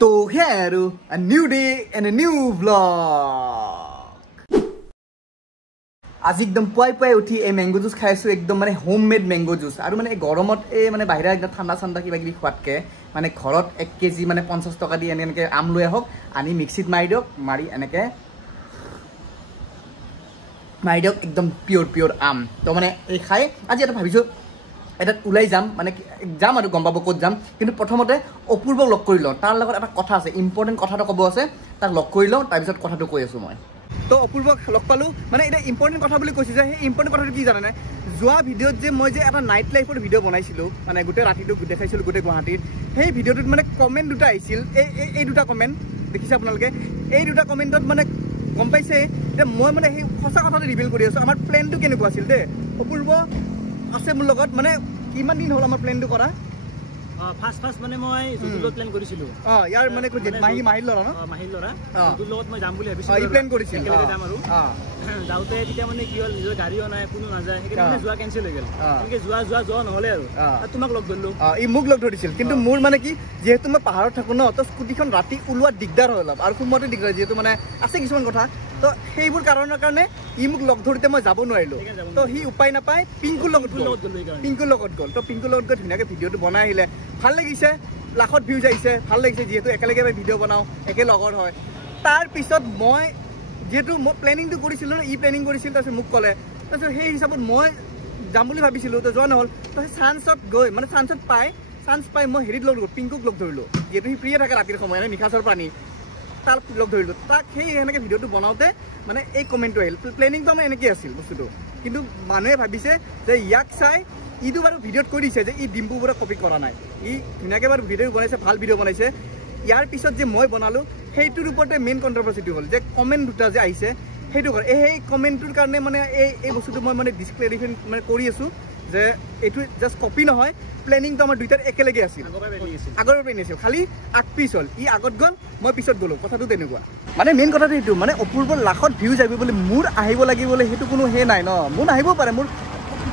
তো হেয়াৰো a new day and a new vlog আজি একদম পুৱাই উঠি এই ম্যাঙ্গো জুস খাইছো একদম মানে হোমমেড ম্যাঙ্গো জুস আৰু মানে গৰমত এই মানে বাহিৰা একদম ঠাণ্ডা কিবা কিবি খোৱাতকে মানে ঘৰত 1 কেজি মানে 50 টকা দি এনেকে আম লৈ আহক আনি মিক্সিত মাৰি দিয়ক মাৰি এনেকে মাৰি দিয়ক একদম পিওর আম তো মানে এই খাই আজি এটা ভাবিছো এটা উলাই যাম মানে যাম আৰু গম পাব ক'ত যাম কিন্তু প্ৰথমতে অপূৰ্বক লগ কৰি লওঁ তাৰ লগত এটা কথা আছে ইম্পৰ্টেন্ট কথাটো ক'ব আছে তাক লগ কৰি লওঁ তাৰ পিছত কথাটো কৈ আছো মই তো অপূৰ্বক লগ পালো মানে এটা ইম্পৰ্টেন্ট কথা বুলি কৈছে যে এই ইম্পৰ্টেন্ট কথাটো কি জানে যোৱা ভিডিঅ'ত যে মই যে এটা নাইট লাইফৰ ভিডিঅ' বনাইছিলো মানে গোটেই ৰাতিটো দেখাইছিলো গোটেই গুৱাহাটীত সেই ভিডিঅ'টোত মানে কমেন্ট দুটা আহিছিল এই দুটা কমেন্ট দেখিছে আপোনালোকে এই দুটা কমেন্টত মানে গম পাইছে যে মই মানে সেই সঁচা কথাটো ৰিভিল কৰি আছো আমাৰ প্লেনটো কেনেকুৱা আছিল দে অপূৰ্ব আছে মোৰ লগত মানে কিমান দিন হ'ল আমাৰ প্লেনটো কৰা ফাৰ্স্ট মানে মই জুজুলত প্লেন কৰিছিলো ইয়াৰ মানে মাহিল লৰা ন মাহিল লৰা জুজুলত মই যাম বুলি ভাবিছিলো এই প্লেন কৰিছিল একেলগে যাম আৰু যাওঁতে তেতিয়া মানে কি হ'ল নিজৰ গাড়ীও নাই কোনো নাযায় সেইকাৰণে যোৱা কেনচেল হৈ গ'ল এনেকৈ যোৱা নহ'লে আৰু তোমাক লগ ধৰিলো ই মোক লগ ধৰিছিল কিন্তু মোৰ মানে কি যিহেতু মই পাহাৰত থাকো ন তো স্কুটিখন ৰাতি ওলোৱা দিগদাৰ হয় অলপ আৰু সোমোৱাটো দিগদাৰ যিহেতু মানে আছে কিছুমান কথা তো সেইবোৰ কাৰণৰ কাৰণে ই মোক লগ ধৰোঁতে মই যাব নোৱাৰিলো তো সি উপায় নাপায় পিংকুৰ লগত গ'ল তো পিংকুৰ লগত গৈ ধুনীয়াকৈ ভিডিঅ'টো বনাই আহিলে ভাল লাগিছে লাখত ভিউজ আহিছে ভাল লাগিছে যিহেতু একেলগে আমি ভিডিঅ' বনাওঁ একে লগৰ হয় তাৰপিছত মই যেহেতু মই প্লেনিংটো কৰিছিলোঁ ই প্লেনিং কৰিছিল তাৰপিছত মোক ক'লে তাৰপিছত সেই হিচাপত মই যাম বুলি ভাবিছিলোঁ তো যোৱা নহ'ল তো সেই চান্সত গৈ মানে চান্স পাই মই হেৰিত লগ ধৰিলোঁ পিংকুক লগ ধৰিলোঁ যিহেতু সি ফ্ৰীয়ে থাকে ৰাতিৰ সময় নিশাচৰ প্ৰাণী তাক লগ ধৰিলোঁ তাক সেই এনেকৈ ভিডিঅ'টো বনাওঁতে মানে এই কমেণ্টটো আহিল প্লেনিংটো আমাৰ এনেকৈ আছিল বস্তুটো কিন্তু মানুহে ভাবিছে যে ইয়াক চাই ইটো বাৰু ভিডিঅ'ত কৈ দিছে যে ই ডিম্পুবোৰক কপি কৰা নাই ই ধুনীয়াকৈ বাৰু ভিডিঅ' বনাইছে ভাল ভিডিঅ' বনাইছে ইয়াৰ পিছত যে মই বনালোঁ সেইটোৰ ওপৰতে মেইন কণ্ট্ৰভাৰ্চিটো হ'ল যে কমেণ্ট দুটা যে আহিছে সেইটো কৰে সেই কমেণ্টটোৰ কাৰণে মানে এই বস্তুটো মই মানে ডিছক্লেৰিফিকেশ্যন মানে কৰি আছোঁ যে এইটো জাষ্ট কপি নহয় প্লেনিংটো আমাৰ দুইটাৰ একেলগে আছিল আগৰ প্লেনিং আছিল খালি পিছ হ'ল ই আগত গ'ল মই পিছত গ'লোঁ কথাটো তেনেকুৱা মানে মেইন কথাটো সেইটো মানে অপূৰ্বৰ লাখত ভিউজ আহিব বুলি মোৰ আহিব লাগিবলৈ সেইটো কোনো সেই নাই ন মোৰ আহিব পাৰে মোৰ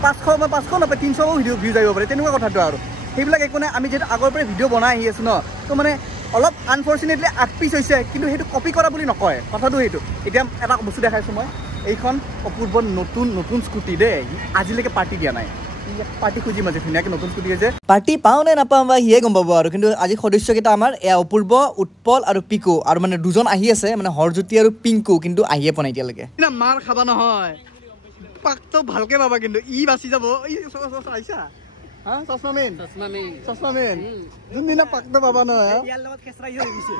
500 নাপায় 300 ভিউজ আহিব পাৰে তেনেকুৱা কথাটো আৰু সেইবিলাক একো নাই আমি যিহেতু আগৰ পৰাই ভিডিঅ' বনাই আহি আছোঁ ন তো মানে অলপ আনফৰ্চুনেটলি পিছ হৈছে কিন্তু সেইটো কপি কৰা বুলি নকয় কথাটো সেইটো এতিয়া এটা বস্তু দেখাইছোঁ মই এইখন অপূৰ্বৰ নতুন স্কুটি দেই আজিলৈকে পাৰ্টি দিয়া নাই পাৰ্টি খুজি মাজে ধুনীয়াকৈ নতুন স্কুটি আছে পাৰ্টি পাওঁ নে নাপাওঁ বা সিয়ে গম পাব আৰু কিন্তু আজি সদস্যকেইটা আমাৰ এয়া অপূৰ্ব উৎপল আৰু পিকু আৰু মানে দুজন আহি আছে মানে হৰজ্যোতি আৰু পিংকু কিন্তু আহিয়ে পোৱা নাই এতিয়ালৈকে মাৰ খাবা নহয় পাকটো ভালকে পাবা কিন্তু ই বাচি যাব আহিছা চশমা মেন যোনদিনা পাকটো পাবা নহয় ইয়াৰ লগত খেচৰাই হৈ গৈছে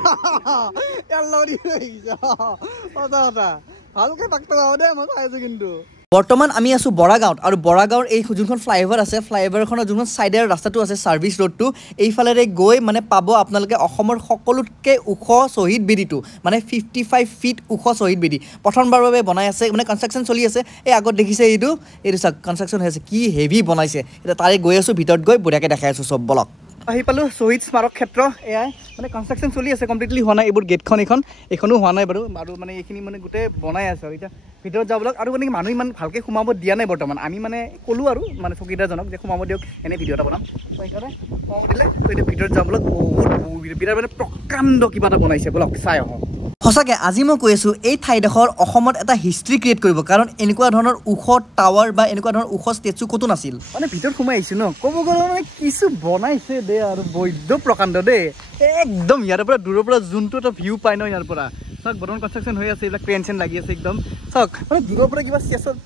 ভালকে পাকটো পাবা দেই মই চাই আছো কিন্তু বৰ্তমান আমি আছো বৰাগাঁৱত আৰু বৰাগাঁৱৰ এই যোনখন ফ্লাইঅভাৰ আছে ফ্লাইঅভাৰখনৰ যোনখন ছাইডৰ ৰাস্তাটো আছে ছাৰ্ভিচ ৰোডটো এইফালেৰে গৈ মানে পাব আপোনালোকে অসমৰ সকলোতকৈ ওখ শ্বহীদ বেদীটো মানে 55 ফিট ওখ শ্বহীদ বেদী প্ৰথমবাৰৰ বাবে বনাই আছে মানে কনষ্ট্ৰাকশ্যন চলি আছে এই আগত দেখিছে এইটো চাওক কনষ্ট্ৰাকশ্যন হৈ আছে কি হেভি বনাইছে এতিয়া তাৰে গৈ আছোঁ ভিতৰত গৈ বঢ়িয়াকৈ দেখাই আছোঁ চব বলক আহি পালোঁ শ্বহীদ স্মাৰক ক্ষেত্ৰ এয়াই মানে কনষ্ট্ৰাকশ্যন চলি আছে কমপ্লিটলি হোৱা নাই এইবোৰ গেটখন এইখনো হোৱা নাই বাৰু আৰু মানে এইখিনি মানে গোটেই বনাই আছে আৰু এতিয়া ভিতৰত যাবলৈ আৰু মানে মানুহ ইমান ভালকৈ সোমাব দিয়া নাই বৰ্তমান আমি মানে ক'লোঁ আৰু মানে চকীদাৰজনক যে সোমাব দিয়ক এনে ভিডিঅ' এটা বনাম সেইকাৰণে সোমাব দিলে তো এতিয়া ভিতৰত যাবলৈ বহুত বিৰাট মানে প্ৰকাণ্ড কিবা এটা বনাইছে বলক চাই আহোঁ সঁচাকৈ আজি মই কৈ আছোঁ এই ঠাইডোখৰ অসমত এটা হিষ্ট্ৰী ক্ৰিয়েট কৰিব কাৰণ এনেকুৱা ধৰণৰ ওখ টাৱাৰ বা এনেকুৱা ধৰণৰ ওখ ষ্টেচু ক'তো নাছিল মানে ভিতৰত সোমাই আহিছোঁ ন ক'ব গ'লে মানে কিছু বনাইছে দেই আৰু বৈদ্য প্ৰকাণ্ড দেই একদম ইয়াৰ পৰা দূৰৰ পৰা যোনটো এটা ভিউ পায় ন ইয়াৰ পৰা চাওক বৰ্তমান কনষ্ট্ৰাকশ্যন হৈ আছে এইবিলাক ক্ৰেন চেন লাগি আছে একদম চাওক মানে দূৰৰ পৰা কিবা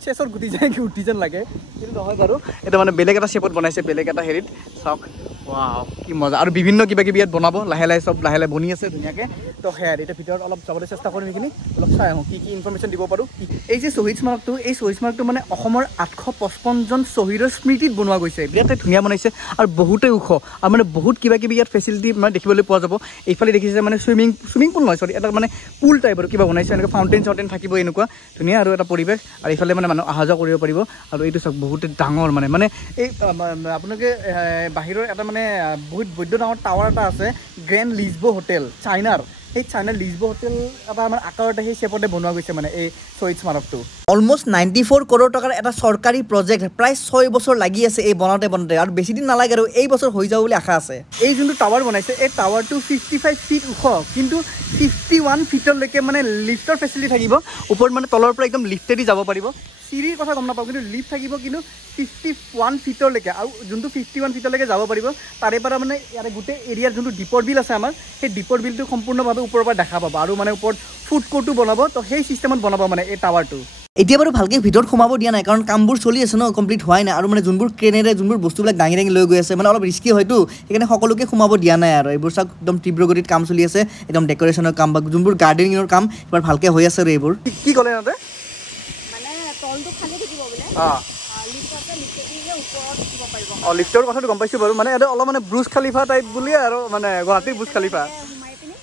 চেচৰ গুটি যায় উঠি যেন লাগে কিন্তু নহয় বাৰু এটা মানে বেলেগ এটা শ্বেপত বনাইছে বেলেগ এটা হেৰিত চাওক ৱাও কি মজা আৰু বিভিন্ন কিবা কিবি ইয়াত বনাব লাহে লাহে বনি আছে ধুনীয়াকৈ তো সেয়া এতিয়া ভিতৰত অলপ যাবলৈ চেষ্টা কৰিম সেইখিনি অলপ চাই আহোঁ কি ইনফৰমেশ্যন দিব পাৰোঁ এই যে শ্বহীদ স্মাৰকটো এই শ্বহীদ স্মাৰকটো মানে অসমৰ 855জন শ্বহীদৰ স্মৃতিত বনোৱা গৈছে বিৰাট ধুনীয়া বনাইছে আৰু বহুতেই ওখ আৰু মানে বহুত কিবা কিবি ইয়াত ফেচিলিটি মানে দেখিবলৈ পোৱা যাব এইফালে দেখিছে মানে চুইমিং পুল নহয় চৰি এটা মানে পুল টাইপ আৰু কিবা বনাইছে এনেকৈ ফাউণ্টেইন থাকিব এনেকুৱা ধুনীয়া আৰু এটা পৰিৱেশ আৰু এইফালে মানে মানুহ অহা যোৱা কৰিব পাৰিব আৰু এইটো চাওক বহুতে ডাঙৰ মানে এই আপোনালোকে বাহিৰৰ এটা মানে বহুত বৈদ্য ডাঙৰ টাৱাৰ এটা আছে গ্ৰেণ্ড লিজবো হোটেল চাইনাৰ সেই চাইনাৰ লিজবো হোটেল এটা আমাৰ আকাৰতে সেই শেপতে বনোৱা গৈছে মানে এই শ্বহীদ স্মাৰকটো অলমোষ্ট 94 কৰোৰ টকাৰ এটা চৰকাৰী প্ৰজেক্ট প্ৰায় 6 বছৰ লাগি আছে এই বনাওঁতে আৰু বেছি দিন নালাগে আৰু এই বছৰ হৈ যাব বুলি আশা আছে এই যোনটো টাৱাৰ বনাইছে এই টাৱাৰটো 55 ফিট ওখ কিন্তু 51 ফিটলৈকে মানে লিফ্টৰ ফেচিলিটি থাকিব ওপৰত মানে তলৰ পৰা একদম লিফ্টেদি যাব পাৰিব চিৰিৰ কথা গম নাপাওঁ কিন্তু লিফ্ট থাকিব কিন্তু 51 ফিটলৈকে আৰু যোনটো 51 ফিটলৈকে যাব পাৰিব তাৰে পৰা মানে ইয়াৰে গোটেই এৰিয়াৰ যোনটো দীপৰ বিল আছে আমাৰ সেই দীপৰ বিলটো সম্পূৰ্ণভাৱে ওপৰৰ পৰা দেখা পাব আৰু মানে ওপৰত ফুড কোৰ্টো বনাব তো সেই চিষ্টেমত বনাব মানে এই টাৱাৰটো এতিয়া বাৰু ভালকে ভিতৰত সোমাব দিয়া নাই কাৰণ কামবোৰ চলি আছে ন কমপ্লিট হোৱাই নাই আৰু মানে যোনবোৰ ক্ৰেনেৰে যোনবোৰ বস্তুবিলাক দাঙি লৈ গৈ আছে মানে অলপ ৰিস্কি হয়তো সেইকাৰণে সকলোকে সোমাব দিয়া নাই আৰু এইবোৰ চাওক একদম তীব্ৰগতিত কাম চলি আছে একদম ডেকৰেশ্যনৰ কাম বা যোনবোৰ গাৰ্ডেনিঙৰ কাম এবাৰ ভালকে হৈ আছে আৰু এইবোৰ কি ক'লে ইহঁতে মানে তলটো খালি থাকিব বোলে লিফ্ট আছে লিফ্টেদিয়ে ওপৰত উঠিব পাৰিব লিফ্টৰ কথাটো গম পাইছোঁ বাৰু মানে ইয়াতে অলপ মানে ব্ৰুজ খালিফা টাইপ বুলিয়ে আৰু মানে গুৱাহাটীৰ ব্ৰুজ খালিফা সোমাই পিনে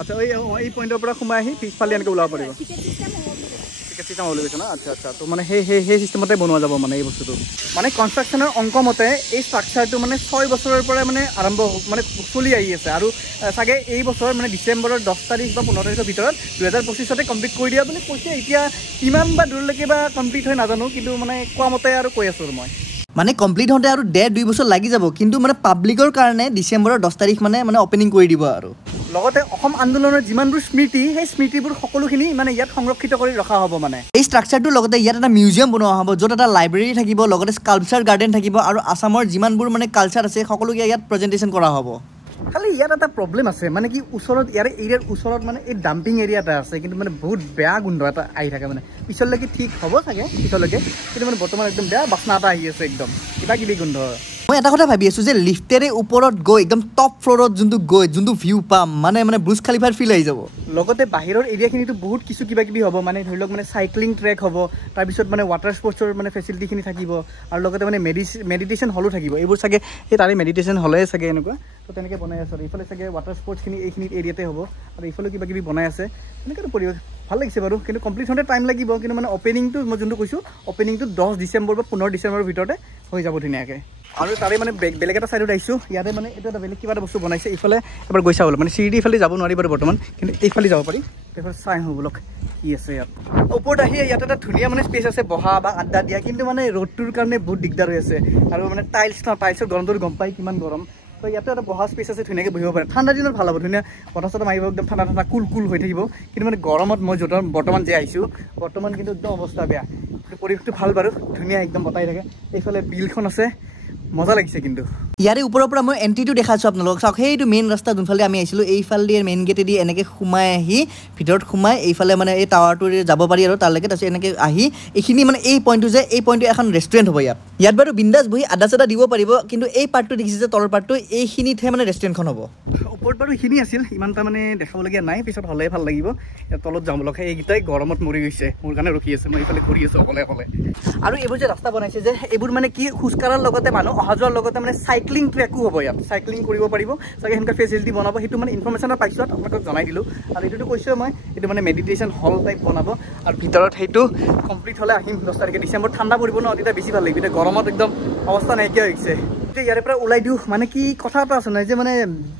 আচ্ছা এই পইণ্টৰ পৰা সোমাই আহি পিছফালে এনেকৈ ওলাব পাৰিব টিকেট চিষ্টেম হ'ব বুলি টিকেট চিষ্টেম হ'ব গৈছে ন আচ্ছা তো মানে সেই চিষ্টেমতে বনোৱা যাব মানে এই বস্তুটো মানে কনষ্ট্ৰাকশ্যনৰ অংক মতে এই ষ্ট্ৰাকচাৰটো মানে 6 বছৰৰ পৰাই মানে আৰম্ভ মানে চলি আহি আছে আৰু চাগে এই বছৰ মানে ডিচেম্বৰৰ 10 তাৰিখ বা 15 তাৰিখৰ ভিতৰত 2025তে কমপ্লিট কৰি দিয়া বুলি কৈছে এতিয়া কিমান বা দূৰলৈকে বা কমপ্লিট হৈ নাজানো কিন্তু মানে কোৱা মতে আৰু কৈ আছোঁ মই মানে কমপ্লিট হওঁতে আৰু 1.5-2 বছৰ লাগি যাব কিন্তু মানে পাব্লিকৰ কাৰণে ডিচেম্বৰৰ 10 তাৰিখ মানে অপেনিং কৰি দিব আৰু লগতে অসম আন্দোলনৰ যিমানবোৰ স্মৃতি সেই স্মৃতিবোৰ সকলোখিনি মানে ইয়াত সংৰক্ষিত কৰি ৰখা হ'ব মানে এই ষ্ট্ৰাকচাৰটোৰ লগতে ইয়াত এটা মিউজিয়াম বনোৱা হ'ব য'ত এটা লাইব্ৰেৰী থাকিব লগতে স্কাল্পচাৰ গাৰ্ডেন থাকিব আৰু আসামৰ যিমানবোৰ মানে কালচাৰ আছে সকলোকে ইয়াত প্ৰেজেণ্টেশ্যন কৰা হ'ব খালি ইয়াত এটা প্ৰব্লেম আছে মানে কি ওচৰত ইয়াৰ এৰিয়াৰ ওচৰত মানে এই ডাম্পিং এৰিয়া এটা আছে কিন্তু মানে বহুত বেয়া গোন্ধ এটা আহি থাকে মানে পিছলৈকে ঠিক হ'ব চাগে পিছলৈকে কিন্তু মানে বৰ্তমান একদম বেয়া বাচনা এটা আহি আছে একদম কিবা কিবি গোন্ধ মই এটা কথা ভাবি আছোঁ যে লিফ্টেৰে ওপৰত গৈ একদম টপ ফ্ল'ৰত যোনটো ভিউ পাম মানে ব্ৰুজ খালিফাৰ ফিল আহি যাব লগতে বাহিৰৰ এৰিয়াখিনিতো বহুত কিছু কিবা কিবি হ'ব মানে ধৰি লওক মানে চাইক্লিং ট্ৰেক হ'ব তাৰপিছত মানে ৱাটাৰ স্পৰ্টছৰ মানে ফেচিলিটিখিনি থাকিব আৰু লগতে মানে মেডিটেশ্যন হলো থাকিব এইবোৰ চাগে সেই তাৰে মেডিটেশ্যন হ'লে চাগে এনেকুৱা তো তেনেকৈ বনাই আছে আৰু এইফালে চাগে ৱাটাৰ স্পৰ্টছখিনি এইখিনিত এৰিয়াতে হ'ব আৰু এইফালেও কিবা কিবি বনাই আছে এনেকৈ পৰিৱেশ ভাল লাগিছে বাৰু কিন্তু কমপ্লিট হওঁতে টাইম লাগিব কিন্তু মানে অপেনিংটো মই যোনটো কৈছোঁ অপেনিংটো 10 ডিচেম্বৰ বা 15 ডিচেম্বৰৰ ভিতৰতে হৈ যাব ধুনীয়াকৈ আৰু তাৰে মানে বেলেগ এটা চাইডত আহিছোঁ ইয়াতে মানে এইটো এটা বেলেগ কিবা এটা বস্তু বনাইছে এইফালে এবাৰ গৈ চাব মানে চিৰিডি ইফালে যাব নোৱাৰি বাৰু বৰ্তমান কিন্তু এইফালে যাব পাৰি এইফালে চাই আহোঁ বোলক কি আছে ইয়াত ওপৰত আহি ইয়াত এটা ধুনীয়া মানে স্পেচ আছে বহা বা আড্ডা দিয়া কিন্তু মানে ৰ'দটোৰ কাৰণে বহুত দিগদাৰ হৈ আছে আৰু মানে টাইলছৰ গৰমটো গম পাই কিমান গৰম তো ইয়াতে এটা বহা স্পেচ আছে ধুনীয়াকৈ বহিব পাৰে ঠাণ্ডা দিনত ভাল হ'ব ধুনীয়া বতাহ চতাহ মাৰিব একদম ঠাণ্ডা কুল হৈ থাকিব কিন্তু মানে গৰমত মই য'ত বৰ্তমান যে আহিছোঁ বৰ্তমান কিন্তু একদম অৱস্থা বেয়া পৰিৱেশটো ভাল বাৰু ধুনীয়া একদম বতাহ থাকে এইফালে বিলখন আছে মজা লাগিছে কিন্তু ইয়াৰে ওপৰৰ পৰা মই এণ্ট্ৰিটো দেখাইছোঁ আপোনালোকক চাওক সেইটো মেইন ৰাস্তা যোনফালে আমি আহিছিলোঁ এইফালে মেইন গেটেদি এনেকৈ সোমাই আহি ভিতৰত সোমাই এইফালে মানে এই টাৱাৰটোৰে যাব পাৰি আৰু তালৈকে তাৰপিছত এনেকৈ আহি এইখিনি মানে এই পইণ্টটো এখন ৰেষ্টুৰেণ্ট হ'ব ইয়াত বাৰু বিন্দাছ বহি আদা চাদা দিব পাৰিব কিন্তু এই পাৰ্টটো দেখিছে যে তলৰ পাৰ্টটো এইখিনিতহে মানে ৰেষ্টুৰেণ্টখন হ'ব ওপৰত বাৰু এইখিনি আছিল ইমান এটা মানে দেখাবলগীয়া নাই পিছত হ'লে ভাল লাগিব তলত যাম বোলক এইকেইটাই গৰমত মৰি গৈছে মোৰ কাৰণে ৰখি আছে মই এইফালে ঘূৰি আছোঁ অকলে আৰু এইবোৰ যে ৰাস্তা বনাইছে যে এইবোৰ মানে কি খোজকাঢ়াৰ লগতে মানুহ অহা যোৱাৰ লগতে মানে চাইক্লিং ট্ৰেকো হ'ব ইয়াত চাইক্লিং কৰিব পাৰিব চাগে সেনেকুৱা ফেচিলিটি বনাব সেইটো মানে ইনফৰমেশ্যন পাইছোঁ আপোনালোকক জনাই দিলোঁ আৰু এইটোতো কৈছোঁ মই এইটো মানে মেডিটেশ্যন হল টাইপ বনাব আৰু ভিতৰত সেইটো কমপ্লিট হ'লে আহিম 10 তাৰিখে ডিচেম্বৰ ঠাণ্ডা পৰিব ন তেতিয়া বেছি ভাল লাগিব এতিয়া গৰমত একদম অৱস্থা নাইকিয়া হৈছে এতিয়া ইয়াৰে পৰা ওলাই দিওঁ মানে কি কথা এটা আছে নাই যে মানে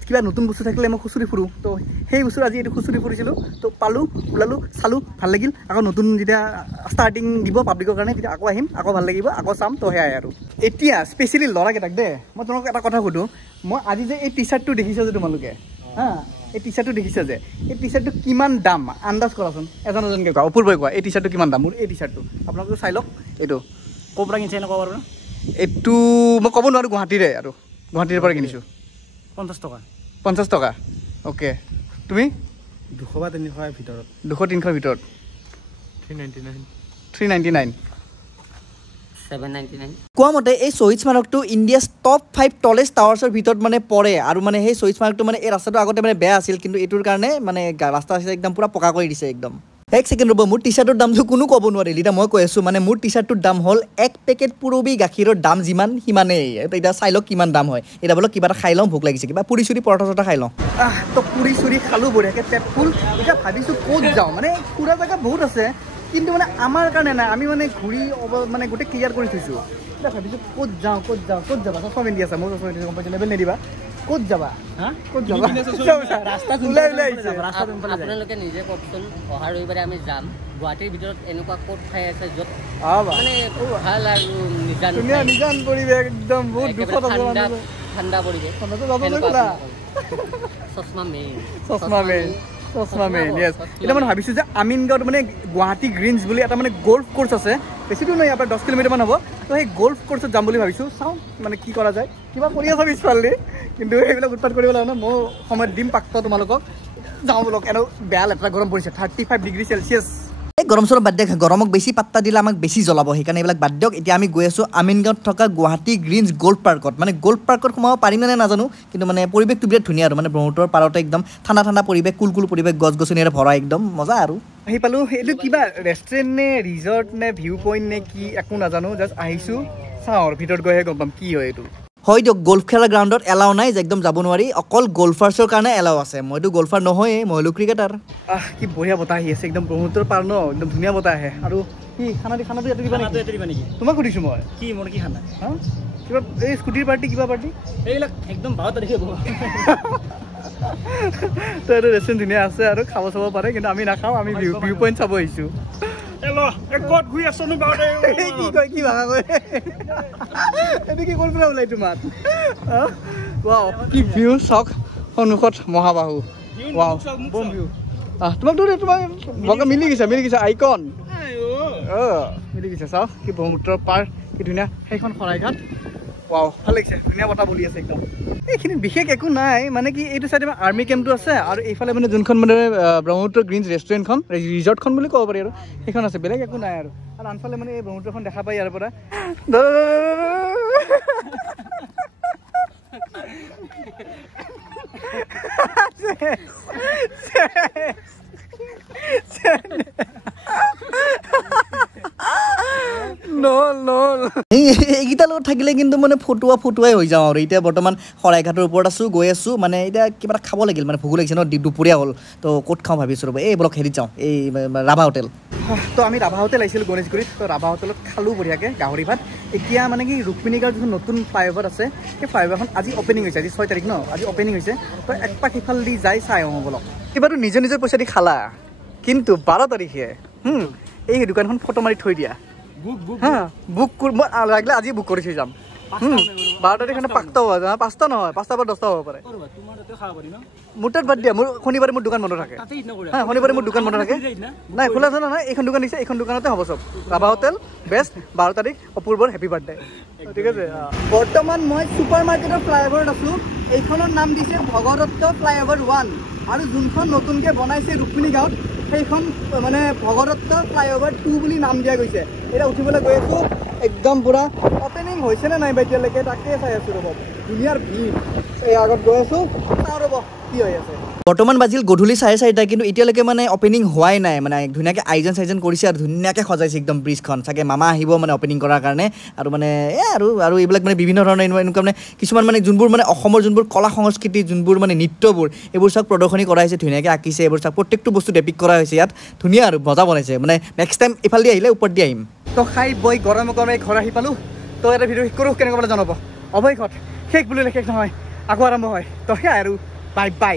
কিবা নতুন বস্তু থাকিলে মই খুচুৰি ফুৰোঁ তো সেই বস্তু আজি এইটো খুচুৰি ফুৰিছিলোঁ তো পালোঁ ওলালোঁ চালোঁ ভাল লাগিল আকৌ নতুন যেতিয়া ষ্টাৰ্টিং দিব পাব্লিকৰ কাৰণে তেতিয়া আকৌ আহিম আকৌ ভাল লাগিব আকৌ চাম তো সেয়াই আৰু এতিয়া স্পেচিয়েলি ল'ৰাকেইটাক দেই মই তোমালোকক এটা কথা সুধোঁ মই আজি যে এই টি চাৰ্টটো দেখিছা যে তোমালোকে হা এই টি চাৰ্টটো দেখিছা যে এই টি চাৰ্টটো কিমান দাম আন্দাজ কৰাচোন এজনকে কোৱা অপূৰ্বই কোৱা এই টি চাৰ্টটো কিমান দাম মোৰ এই টি চাৰ্টটো আপোনালোকে চাই লওক এইটো ক'ৰ পৰা কিনিছে এনেকুৱা বাৰু এইটো মই ক'ব নোৱাৰোঁ গুৱাহাটীৰ পৰা কিনিছোঁ 50 টকা অ'কে তুমি 200 বা 300 ভিতৰত 200-300 ভিতৰত 399 কোৱা মতে এই শ্বহীদ স্মাৰকটো ইণ্ডিয়াছ টপ 5 টলেষ্ট টাৱাৰ্ছৰ ভিতৰত মানে পৰে আৰু মানে সেই শ্বহীদ স্মাৰকটো মানে এই ৰাস্তাটো আগতে মানে বেয়া আছিল কিন্তু এইটোৰ কাৰণে মানে ৰাস্তা একদম পুৰা পকা কৰি দিছে একদম এক ছেকেণ্ড ৰ'ব মোৰ টি চাৰ্টৰ দামটো কোনো ক'ব নোৱাৰিল এতিয়া মই কৈ আছোঁ মানে মোৰ টি চাৰ্টটোৰ দাম হ'ল 1 পেকেট পুৰবী গাখীৰৰ দাম যিমান সিমানেই এতিয়া চাই লওক কিমান দাম হয় এতিয়া বোলক কিবা এটা খাই লওঁ ভোক লাগিছে কিবা পুৰি চুৰি পৰঠা চৰঠা খাই লওঁ তো পুৰি চুৰি খালোঁ বঢ়িয়াকৈ পেট ফুল এতিয়া ভাবিছোঁ ক'ত যাওঁ মানে ফুৰা জেগা বহুত আছে কিন্তু মানে আমাৰ কাৰণে নাই আমি মানে ঘূৰি মানে গোটেই ক্লিয়াৰ কৰি থৈছোঁ এতিয়া ভাবিছোঁ ক'ত যাওঁ ক'ত যাবা চশমা পিন্ধি আছে মোৰ চশমা পিন্ধি গম পাইছোঁ লেবেল নিদিবা ক'ত যাবা হা ক'ত যাবা ৰাস্তা ওলাই আহিছে ৰাস্তা যোনফালে যায় আপোনালোকে নিজে কওকচোন অহা ৰবিবাৰে আমি যাম গুৱাহাটীৰ ভিতৰত এনেকুৱা ক'ত ঠাই আছে য'ত আবা মানে ভাল আৰু নিজান ধুনীয়া নিজান পৰিৱেশ একদম বহুত দুখত আছে ঠাণ্ডা পৰিৱেশ ঠাণ্ডাটো যাব নোৱাৰিলা চশমা মেইন চশমা মেইন য়েছ এতিয়া মানে ভাবিছোঁ যে আমিনগাঁৱত মানে গুৱাহাটী গ্ৰীণছ বুলি এটা মানে গল্ফ কোৰ্চ আছে বেছি দূৰ নহয় ইয়াৰ পৰা 10 কিলোমিটাৰমান হ'ব তো সেই গল্ফ কোৰ্চত যাম বুলি ভাবিছোঁ চাওঁ মানে কি কৰা যায় কিবা কৰি আছা পিছফালে কিন্তু সেইবিলাক উৎপাত কৰিব লাগিব ন মই সময়ত দিম পাক্ত তোমালোকক যাওঁ বোলক এনেও বেয়া লেতেৰা গৰম পৰিছে 35 ডিগ্ৰী চেলচিয়াছ এই গৰম চৰম বাদ দিয়ক গৰমক বেছি পাত্তা দিলে আমাক বেছি জ্বলাব সেইকাৰণে এইবিলাক বাদ দিয়ক এতিয়া আমি গৈ আছোঁ আমিনগাঁৱত থকা গুৱাহাটী গ্ৰীণছ গল্ফ পাৰ্কত মানে গল্ফ পাৰ্কত সোমাব পাৰিম নে নাজানো কিন্তু মানে পৰিৱেশটো বিৰাট ধুনীয়া আৰু মানে ব্ৰহ্মপুত্ৰৰ পাৰতে একদম ঠাণ্ডা ঠাণ্ডা পৰিৱেশ কুল পৰিৱেশ গছ গছনিৰে ভৰা একদম মজা আৰু আহি পালোঁ এইটো কিবা ৰেষ্টুৰেণ্ট নে ৰিজৰ্ট নে ভিউ পইণ্ট নে কি একো নাজানো জাষ্ট আহিছোঁ চাওঁ আৰু ভিতৰত গৈহে গম পাম কি হয় এইটো হয় দিয়ক গল্ফ খেলা গ্ৰাউণ্ডত এলাও নাই যে একদম যাব নোৱাৰি অকল গল্ফাৰ্ছৰ কাৰণে এলাও আছে মইতো গল্ফাৰ নহয়ে মই হ'লো ক্ৰিকেটাৰ কি বঢ়িয়া বতাহ আহি আছে একদম ব্ৰহ্মপুত্ৰৰ পাৰ ন একদম ধুনীয়া বতাহ আহে আৰু কি খানাটো ইয়াতে দিবা নেকি তোমাক সুধিছোঁ মই কি মোৰ কি খানা হা কিবা এই স্কুটিৰ পাৰ্টি কিবা পাৰ্টি এইবিলাক একদম 12 তাৰিখে হ'ব তো এইটো ৰেষ্টুৰেণ্ট ধুনীয়া আছে আৰু খাব চাব পাৰে কিন্তু আমি নাখাওঁ আমি ভিউ পইণ্ট চাব আহিছোঁ ক'ত ঘূৰি আছনো বাৰতে কি কয় কি ভাষা কয় এইটো কি কৰিব ওলাই তোমাৰ ৱাও কি ভিউ চাওক সন্মুখত মহাবাহু ৱাও বম ভিউ তোমাক মিলি গৈছে আইকন মিলি গৈছে চাওক কি ব্ৰহ্মপুত্ৰৰ পাৰ কি ধুনীয়া সেইখন শৰাইঘাট ৱাও ভাল লাগিছে ধুনীয়া বতাহ বলি আছে একদম এইখিনিত বিশেষ একো নাই মানে কি এইটো চাইডে আৰ্মি কেম্পটো আছে আৰু এইফালে মানে যোনখন মানে ব্ৰহ্মপুত্ৰ গ্ৰীণছ ৰেষ্টুৰেণ্টখন ৰিজৰ্টখন বুলি ক'ব পাৰি আৰু সেইখন আছে বেলেগ একো নাই আৰু আনফালে মানে এই ব্ৰহ্মপুত্ৰখন দেখা পাই ইয়াৰ পৰা এইকেইটাৰ লগত থাকিলে কিন্তু মানে ফটুৱাই হৈ যাওঁ আৰু এতিয়া বৰ্তমান শৰাইঘাটৰ ওপৰত আছোঁ গৈ আছোঁ মানে এতিয়া কিবা এটা খাব লাগিল মানে ভোক লাগিছে ন দুপৰীয়া হ'ল তো ক'ত খাওঁ ভাবিছোঁ ৰ'ব এই বলক হেৰিত যাওঁ এই ৰাভা হোটেল তো আমি ৰাভা হোটেল আহিছিলোঁ গণেশগুৰিত তো ৰাভা হোটেলত খালোঁ বঢ়িয়াকৈ গাহৰি ভাত এতিয়া মানে কি ৰুক্মিণীগাঁৱৰ যিখন নতুন ফ্লাইঅভাৰ আছে সেই ফ্লাইঅভাৰখন আজি অপেনিং হৈছে আজি 6 তাৰিখ ন আজি অপেনিং হৈছে তো একপাক সিফাল দি যাই চাই আহোঁ বলক কিবাতো নিজৰ পইচা দি খালা কিন্তু 12 তাৰিখে এই দোকানখন ফটো মাৰি থৈ দিয়া বুক মই লাগিলে আজি বুক কৰি থৈ যাম 12 তাৰিখে পাঁচটা হ'ব 5টা নহয় 5টা বা 10টা হ'ব পাৰে মোৰ তাত বাদ দিয়া মোৰ শনিবাৰে মোৰ দোকান বন্ধ থাকে শনিবাৰে মোৰ দোকান বন্ধ থাকে নাই খোলা আছে নহয় এইখন দোকান দিছে এইখন দোকানতে হ'ব চব ৰাভা হোটেল বেষ্ট 12 তাৰিখ অপূৰ্বৰ হেপী বাৰ্থডে ঠিক আছে বৰ্তমান মই ছুপাৰ মাৰ্কেটৰ ফ্লাইঅভাৰত আছোঁ এইখনৰ নাম দিছে ভগদত্ত ফ্লাইঅভাৰ 1 আৰু যোনখন নতুনকৈ বনাইছে ৰুক্মিণীগাঁৱত সেইখন মানে ভগদত্ত ফ্লাইঅভাৰ 2 বুলি নাম দিয়া গৈছে এতিয়া উঠিবলৈ গৈ আছোঁ একদম পুৰা অপেনিং হৈছে নে নাই বা এতিয়ালৈকে তাকে চাই আছোঁ ৰ'ব ধুনীয়াৰ ভিৰ এই আগত গৈ আছোঁ চাওঁ ৰ'ব কি হৈ আছে বৰ্তমান বাজিল গধূলি 4:30 কিন্তু এতিয়ালৈকে মানে অপেনিং হোৱাই নাই মানে ধুনীয়াকৈ আয়োজন কৰিছে আৰু ধুনীয়াকৈ সজাইছে একদম ব্ৰিজখন চাগে মামা আহিব মানে অপেনিং কৰাৰ কাৰণে আৰু মানে আৰু এইবিলাক মানে বিভিন্ন ধৰণৰ এনেকুৱা মানে কিছুমান মানে যোনবোৰ মানে অসমৰ যোনবোৰ কলা সংস্কৃতি যোনবোৰ মানে নৃত্যবোৰ এইবোৰ চাওক প্ৰদৰ্শনী কৰা হৈছে ধুনীয়াকৈ আঁকিছে এইবোৰ চাওক প্ৰত্যেকটো বস্তু ডেপিক কৰা হৈছে ইয়াত ধুনীয়া আৰু মজা বনাইছে মানে নেক্সট টাইম এইফালে আহিলে ওপৰত দি আহিম তো খাই বৈ গৰমে ঘৰ আহি পালোঁ তো এটা ভিডিঅ' শেষ কৰোঁ কেনেকৈ জনাব অৱশেষত শেষ বুলিলে শেষ নহয় আকৌ আৰম্ভ হয় তো সেয়াই আৰু বাই